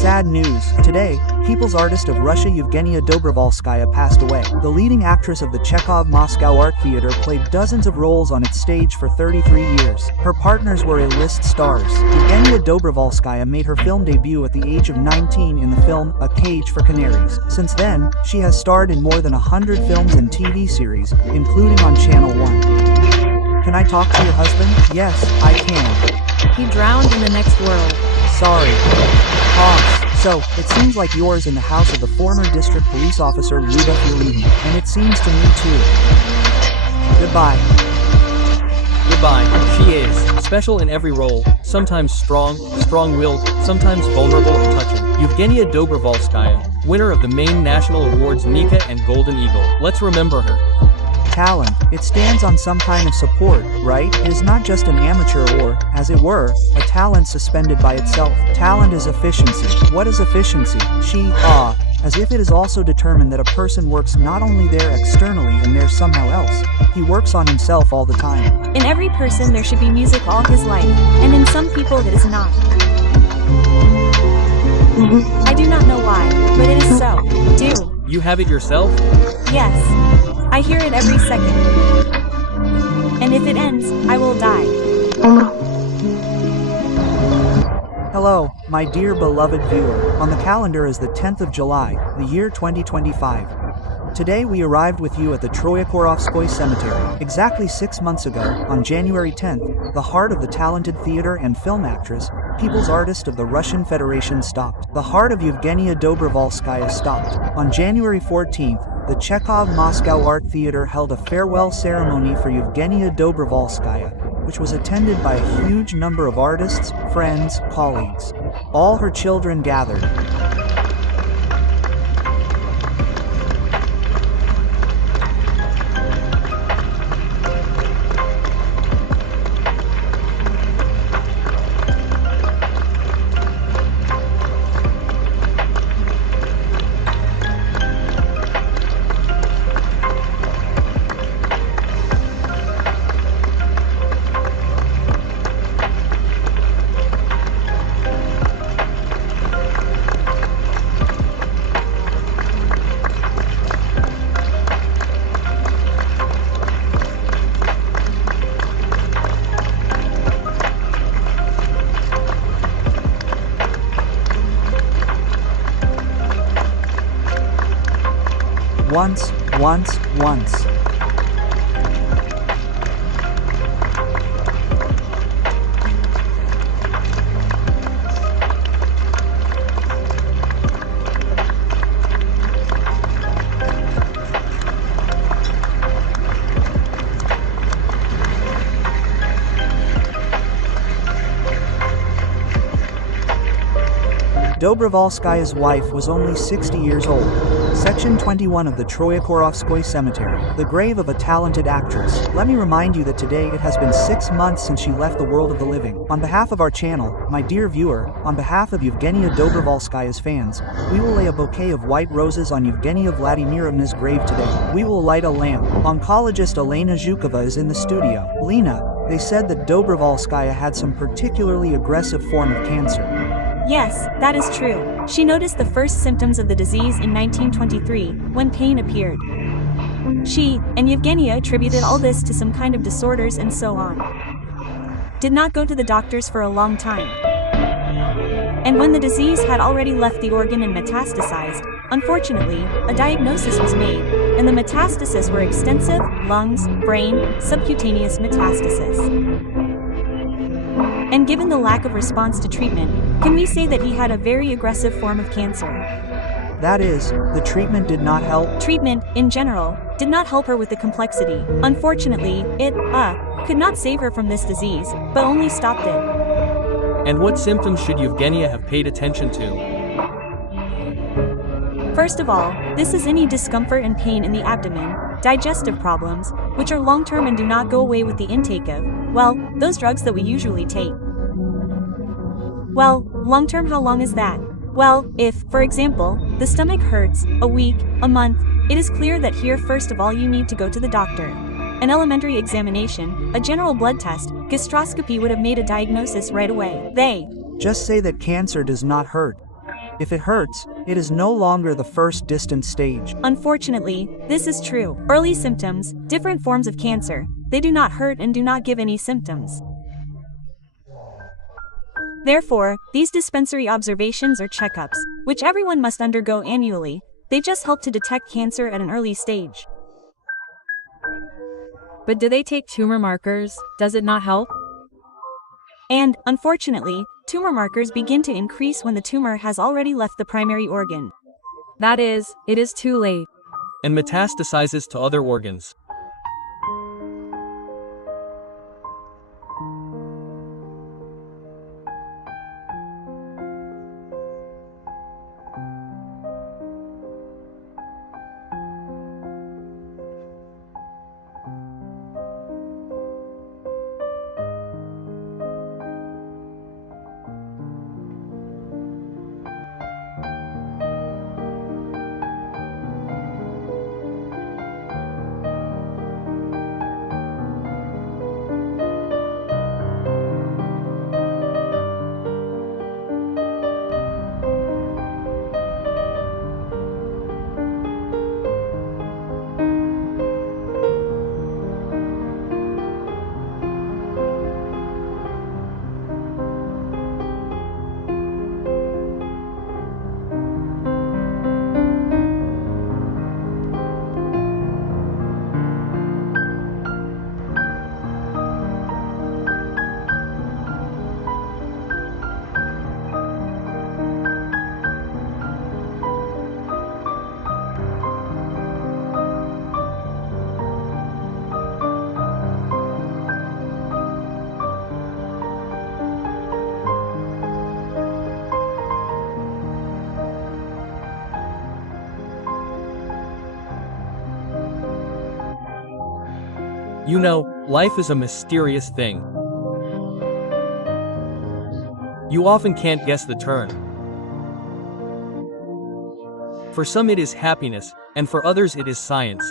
Sad news. Today, People's Artist of Russia Yevgenia Dobrovolskaya passed away. The leading actress of the Chekhov Moscow Art Theater played dozens of roles on its stage for 33 years. Her partners were A-list stars. Yevgenia Dobrovolskaya made her film debut at the age of 19 in the film A Cage for Canaries. Since then, she has starred in more than 100 films and TV series, including on Channel 1. Can I talk to your husband? Yes, I can. He drowned in the next world. Sorry. Pause. So, it seems like yours in the house of the former district police officer Luba Fiorina, and it seems to me too. Goodbye. Goodbye. She is special in every role, sometimes strong-willed, sometimes vulnerable and touching. Yevgenia Dobrovolskaya, winner of the main national awards Nika and Golden Eagle. Let's remember her. Talent. It stands on some kind of support, right? It is not just an amateur or, as it were, a talent suspended by itself. Talent is efficiency. What is efficiency? As if it is also determined that a person works not only there externally and there somehow else. He works on himself all the time. In every person there should be music all his life, and in some people it is not. I do not know why, but it is so. Do you have it yourself? Yes. I hear it every second. And if it ends, I will die. Hello, my dear beloved viewer. On the calendar is the 10th of July, the year 2025. Today we arrived with you at the Troyekurovskoy Cemetery. Exactly 6 months ago, on January 10th, the heart of the talented theater and film actress, People's Artist of the Russian Federation stopped. The heart of Yevgenia Dobrovolskaya stopped. On January 14th, the Chekhov Moscow Art Theater held a farewell ceremony for Yevgenia Dobrovolskaya, which was attended by a huge number of artists, friends, colleagues. All her children gathered. Once. Dobrovolskaya's wife was only 60 years old. Section 21 of the Troyekurovskoy Cemetery, the grave of a talented actress. Let me remind you that today it has been 6 months since she left the world of the living. On behalf of our channel, my dear viewer, on behalf of Yevgenia Dobrovolskaya's fans, we will lay a bouquet of white roses on Yevgenia Vladimirovna's grave today. We will light a lamp. Oncologist Elena Zhukova is in the studio. Lena, they said that Dobrovolskaya had some particularly aggressive form of cancer. Yes, that is true. She noticed the first symptoms of the disease in 1923, when pain appeared. She and Yevgenia attributed all this to some kind of disorders and so on. Did not go to the doctors for a long time. And when the disease had already left the organ and metastasized, unfortunately, a diagnosis was made, and the metastases were extensive, lungs, brain, subcutaneous metastasis. And given the lack of response to treatment, can we say that he had a very aggressive form of cancer? That is, the treatment did not help? Treatment, in general, did not help her with the complexity. Unfortunately, it, could not save her from this disease, but only stopped it. And what symptoms should Yevgenia have paid attention to? First of all, this is any discomfort and pain in the abdomen, digestive problems, which are long-term and do not go away with the intake of, well, those drugs that we usually take. Well, long-term, how long is that? Well, if, for example, the stomach hurts, a week, a month, it is clear that here first of all you need to go to the doctor. An elementary examination, a general blood test, gastroscopy would have made a diagnosis right away. They just say that cancer does not hurt. If it hurts, it is no longer the first distant stage. Unfortunately, this is true. Early symptoms, different forms of cancer, they do not hurt and do not give any symptoms. Therefore, these dispensary observations or checkups, which everyone must undergo annually, they just help to detect cancer at an early stage. But do they take tumor markers? Does it not help? And, unfortunately, tumor markers begin to increase when the tumor has already left the primary organ. That is, it is too late. And metastasizes to other organs. You know, life is a mysterious thing. You often can't guess the turn. For some it is happiness, and for others it is science.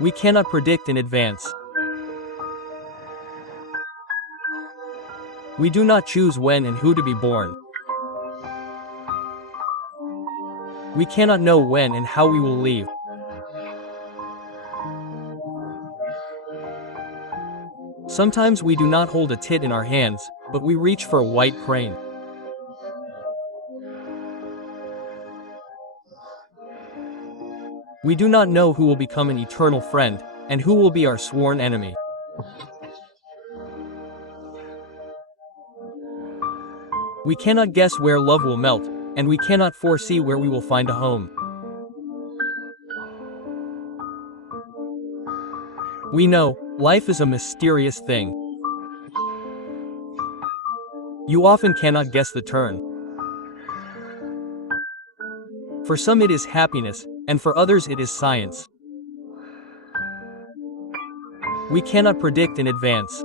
We cannot predict in advance. We do not choose when and who to be born. We cannot know when and how we will leave. Sometimes we do not hold a tit in our hands, but we reach for a white crane. We do not know who will become an eternal friend, and who will be our sworn enemy. We cannot guess where love will melt, and we cannot foresee where we will find a home. We know, life is a mysterious thing. You often cannot guess the turn. For some it is happiness, and for others it is science. We cannot predict in advance.